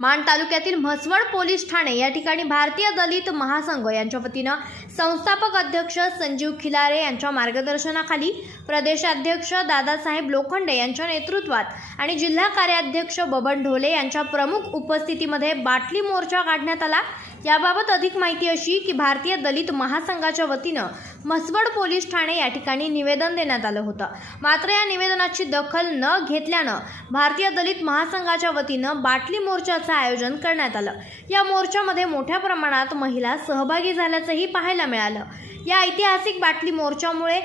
माण तालुक्यातील म्हसवड पोलीस ठाणे या ठिकाणी भारतीय दलित महासंघ यांच्या वतीनं संस्थापक अध्यक्ष संजीव खिलारे यांच्या मार्गदर्शनाखाली प्रदेशाध्यक्ष दादासाहेब लोखंडे यांच्या नेतृत्वात आणि जिल्हा कार्याध्यक्ष बबन ढोले यांच्या प्रमुख उपस्थितीमध्ये बाटली मोर्चा काढण्यात आला. याबाबत अधिक माहिती अशी की भारतीय दलित महासंघाच्या वतीनं म्हसवड पोलीस ठाणे या ठिकाणी निवेदन देण्यात आलं होतं. मात्र या निवेदनाची दखल न घेतल्यानं भारतीय दलित महासंघाच्या वतीनं बाटली मोर्चाचं आयोजन करण्यात आलं. या मोर्चामध्ये मोठ्या प्रमाणात महिला सहभागी झाल्याचंही पाहायला मिळालं. या ऐतिहासिक बाटली मोर्चामुळे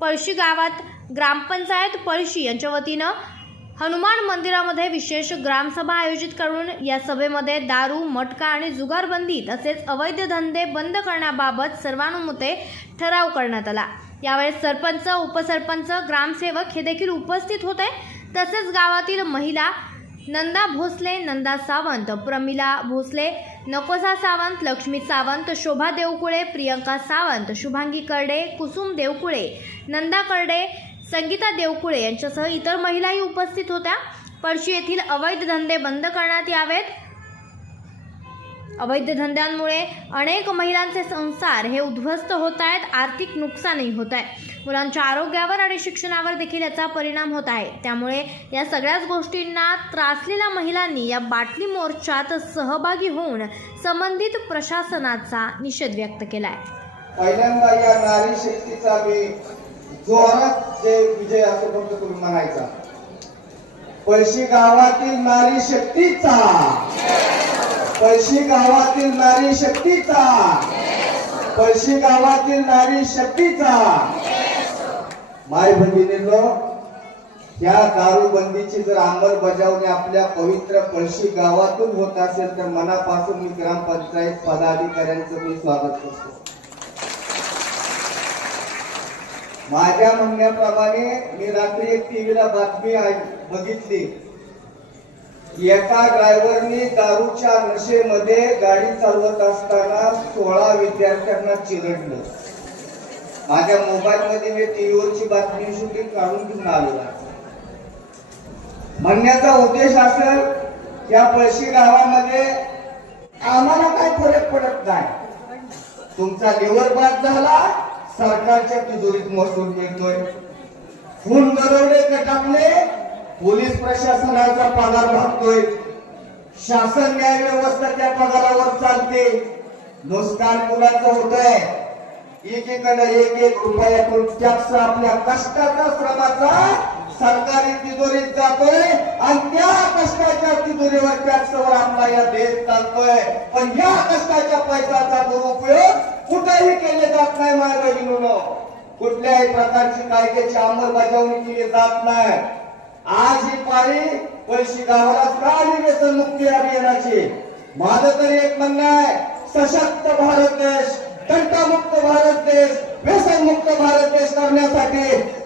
पळशी गावात ग्रामपंचायत पळशी यांच्या वतीनं हनुमान मंदिरामध्ये विशेष ग्रामसभा आयोजित करून या सभेमध्ये दारू मटका आणि जुगारबंदी तसेच अवैध धंदे बंद करण्याबाबत सर्वानुमते ठराव करण्यात आला. यावेळेस सरपंच उपसरपंच ग्रामसेवक हे देखील उपस्थित होते. तसेच गावातील महिला नंदा भोसले नंदा सावंत प्रमिला भोसले नकोसा सावंत लक्ष्मी सावंत शोभा देवकुळे प्रियंका सावंत शुभांगी करडे कुसुम देवकुळे नंदा करडे संगीता देवकुळे यांच्यासह इतर महिलाही उपस्थित होत्या. पळशी येथील अवैध धंदे बंद करण्यात यावेत. अवैध धंद्यांमुळे अनेक महिलांचे संसार हे उद्ध्वस्त होत आहेत आर्थिक नुकसानही होत आहे. मुलांच्या आरोग्यावर आणि शिक्षणावर देखील याचा परिणाम होत आहे. त्यामुळे या सगळ्याच गोष्टींना त्रासलेल्या महिलांनी या बाटली मोर्चात सहभागी होऊन संबंधित प्रशासनाचा निषेध व्यक्त केला आहे पहिल्यांदा या नारी शक्तीचा मी जोरात जे विजय असं फक्त तुम्ही म्हणायचा. पैसे गावातील नारी शक्तीचा. पळशी गावातील नारी शक्तीचा. पळशी गावातील नारी शक्तीचा. माय भगिनींनो या दारूबंदीची जर अंमलबजावणी आपल्या पवित्र पळशी गावातून होत असेल तर मनापासून मी ग्रामपंचायत पदाधिकाऱ्यांचं मी स्वागत करतो. माझ्या म्हणण्याप्रमाणे मी रात्री एक टीव्हीला बातमी बघितली. एका ड्रायव्हरनी दारूच्या नशेमध्ये गाडी चालवत असताना सोळा विद्यार्थ्यांना चिरडलं. माझ्या मोबाईल मध्ये मी टीव्हीवरची बातमी शूटिंग काढून घेऊन आलो म्हणण्याचा उद्देश असेल या पळशी गावामध्ये आम्हाला काय फरक पडत नाही. तुमचा लिव्हर बाद झाला सरकारच्या तिजोरीत महसूल मिळतोय. खून गरवले टाकले पोलीस प्रशासनाचा पगार भागतोय. शासन न्याय व्यवस्था त्या पगारावर चालते. नुकसान कुणाचं होत आहे एकीकडे एक एक रुपयातून टॅक्स आपल्या कष्टाचा श्रमाचा सरकारी तिजोरीत जातोय आणि त्या कष्टाच्या तिजोरीवर टॅक्सवर आपला या देश चालतोय. पण या कष्टाच्या पैशाचा दुरुपयोग कुठेही केले जात नाही माझ्या बहिणीनं. कुठल्याही प्रकारची कायद्याची अंमलबजावणी केली जात नाही. आज ही पाळी पैसे गावाला का व्यसन मुक्ती अभियानाची. माझं तरी एक म्हणणं आहे सशक्त भारत देश तंटामुक्त भारत देश व्यसनमुक्त भारत देश करण्यासाठी